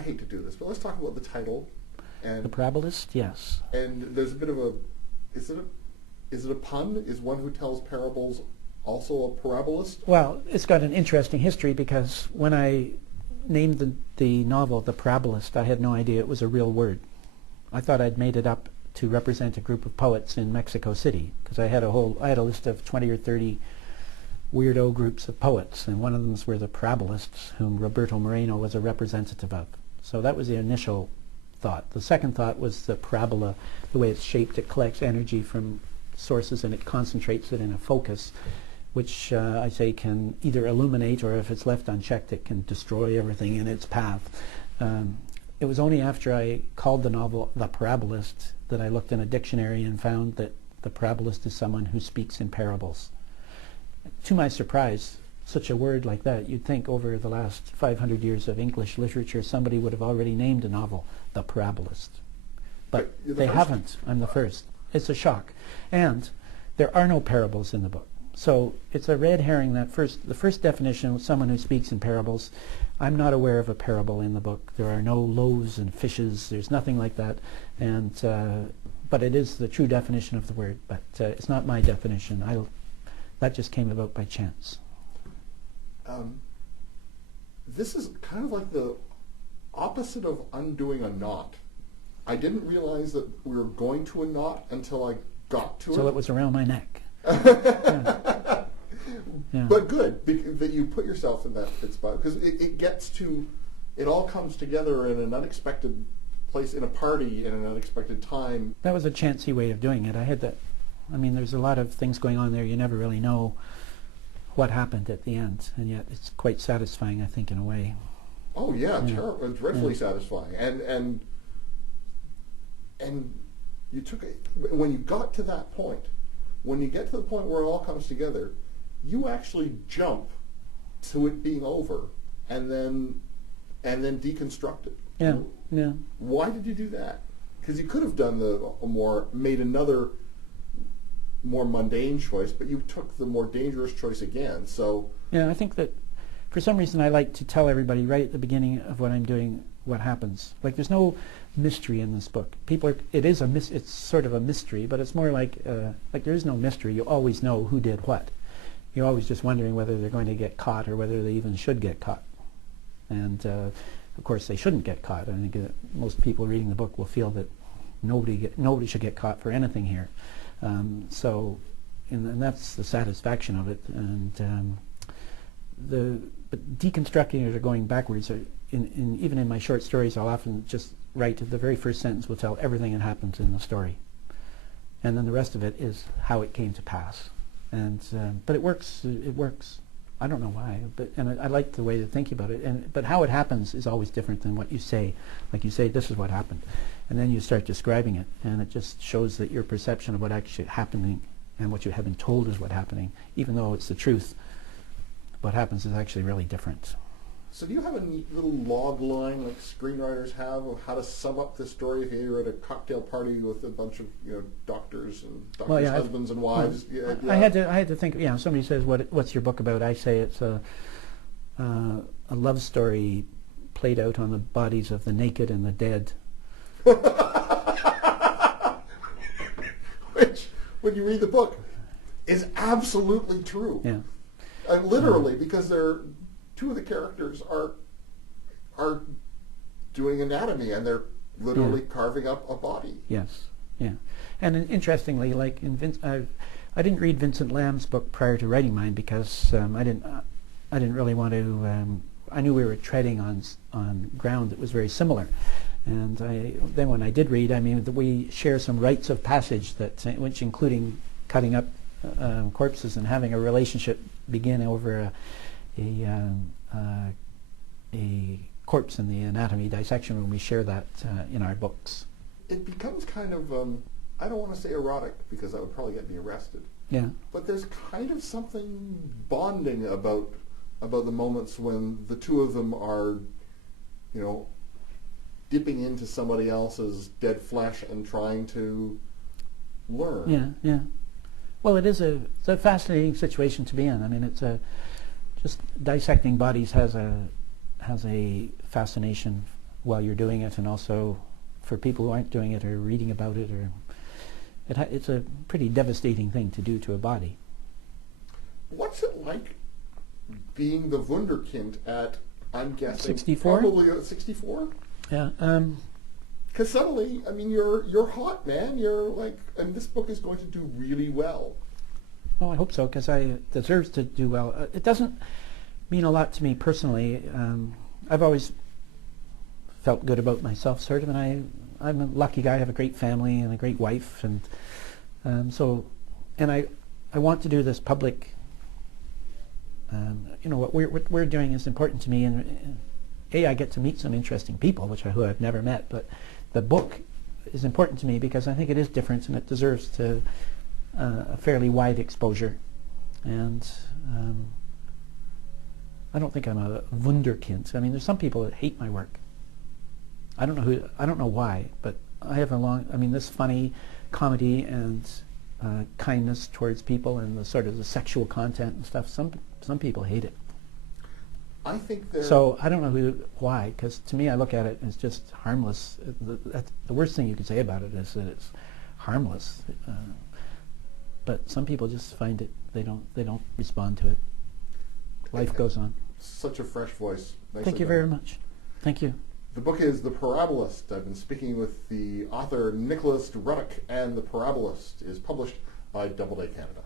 hate to do this, but let's talk about the title. And The Parabolist, yes. And there's a bit of a, is it a pun? Is one who tells parables also a parabolist? Well, it's got an interesting history because when I named the novel The Parabolist, I had no idea it was a real word. I thought I'd made it up to represent a group of poets in Mexico City, because I had a list of 20 or 30 weirdo groups of poets, and one of them were the Parabolists, whom Roberto Moreno was a representative of. So that was the initial thought. The second thought was the parabola, the way it's shaped. It collects energy from sources and it concentrates it in a focus, which I say can either illuminate, or if it's left unchecked, it can destroy everything in its path. It was only after I called the novel The Parabolist that I looked in a dictionary and found that the parabolist is someone who speaks in parables. To my surprise, such a word like that, you'd think over the last 500 years of English literature somebody would have already named a novel The Parabolist. But they haven't. I'm the first. It's a shock. And there are no parables in the book. So it's a red herring. The first definition of someone who speaks in parables. I'm not aware of a parable in the book. There are no loaves and fishes. There's nothing like that. And but it is the true definition of the word. But it's not my definition. That just came about by chance. This is kind of like the opposite of undoing a knot. I didn't realize that we were going to a knot until I got to it. So it was around my neck. Yeah. Yeah. But good that you put yourself in that spot, because it all comes together in an unexpected place, in a party, in an unexpected time. That was a chancy way of doing it. There's a lot of things going on there. You never really know what happened at the end, and yet it's quite satisfying, I think, in a way. Oh yeah, dreadfully satisfying. And you took it when you got to that point. When you get to the point where it all comes together, you actually jump to it being over, and then deconstruct it. Yeah, yeah. Why did you do that? Because you could have done made another more mundane choice, but you took the more dangerous choice again. So yeah, I think that for some reason I like to tell everybody right at the beginning of what I'm doing what happens. Like, there's no mystery in this book. It's sort of a mystery, but it's more like there is no mystery. You always know who did what. You're always just wondering whether they're going to get caught or whether they even should get caught. And of course they shouldn't get caught. I think most people reading the book will feel that nobody should get caught for anything here. And that's the satisfaction of it. And but deconstructing it or going backwards, even in my short stories, I'll often just write the very first sentence will tell everything that happens in the story, and then the rest of it is how it came to pass. And but it works. It works. I don't know why, and I like the way to think about it. But how it happens is always different than what you say. Like you say, this is what happened, and then you start describing it, and it just shows that your perception of what actually happening and what you have been told is what happening, even though it's the truth, what happens is actually really different. So do you have a neat little log line like screenwriters have of how to sum up the story if you're at a cocktail party with a bunch of doctors and husbands and wives? I had to think. Somebody says, "What's your book about?" I say it's a love story played out on the bodies of the naked and the dead. Which, when you read the book, is absolutely true. Yeah. Literally, because two of the characters are doing anatomy, and they're literally carving up a body. Yes, yeah. And interestingly, like I didn't read Vincent Lamb's book prior to writing mine because I didn't really want to. I knew we were treading on ground that was very similar, and then when I did read, we share some rites of passage which including cutting up corpses and having a relationship begin over a corpse in the anatomy dissection room. We share that in our books. It becomes kind of, I don't want to say erotic because that would probably get me arrested. Yeah. But there's kind of something bonding about the moments when the two of them are, dipping into somebody else's dead flesh and trying to learn. Yeah, yeah. Well, it's a fascinating situation to be in. It's just dissecting bodies has a fascination while you're doing it, and also for people who aren't doing it or reading about it, or it's a pretty devastating thing to do to a body. What's it like being the Wunderkind at, I'm guessing, 64? Probably 64? Yeah. Because suddenly, I mean, you're hot, man. You're like, and this book is going to do really well. Well, I hope so, because it deserves to do well. It doesn't mean a lot to me personally. I've always felt good about myself, sort of, and I'm a lucky guy. I have a great family and a great wife, and I want to do this public. What we're doing is important to me, and I get to meet some interesting people, who I've never met. But the book is important to me because I think it is different, and it deserves to a fairly wide exposure. And I don't think I'm a Wunderkind. I mean, there's some people that hate my work. I don't know why, but I have this funny comedy and kindness towards people and the sort of the sexual content and stuff. Some people hate it. I think so I don't know why, because to me I look at it as just harmless. The worst thing you could say about it is that it's harmless. But some people just find it. They don't respond to it. Life goes on. Such a fresh voice. Thank you very much. Thank you. The book is The Parabolist. I've been speaking with the author Nicholas Ruddock, and The Parabolist is published by Doubleday Canada.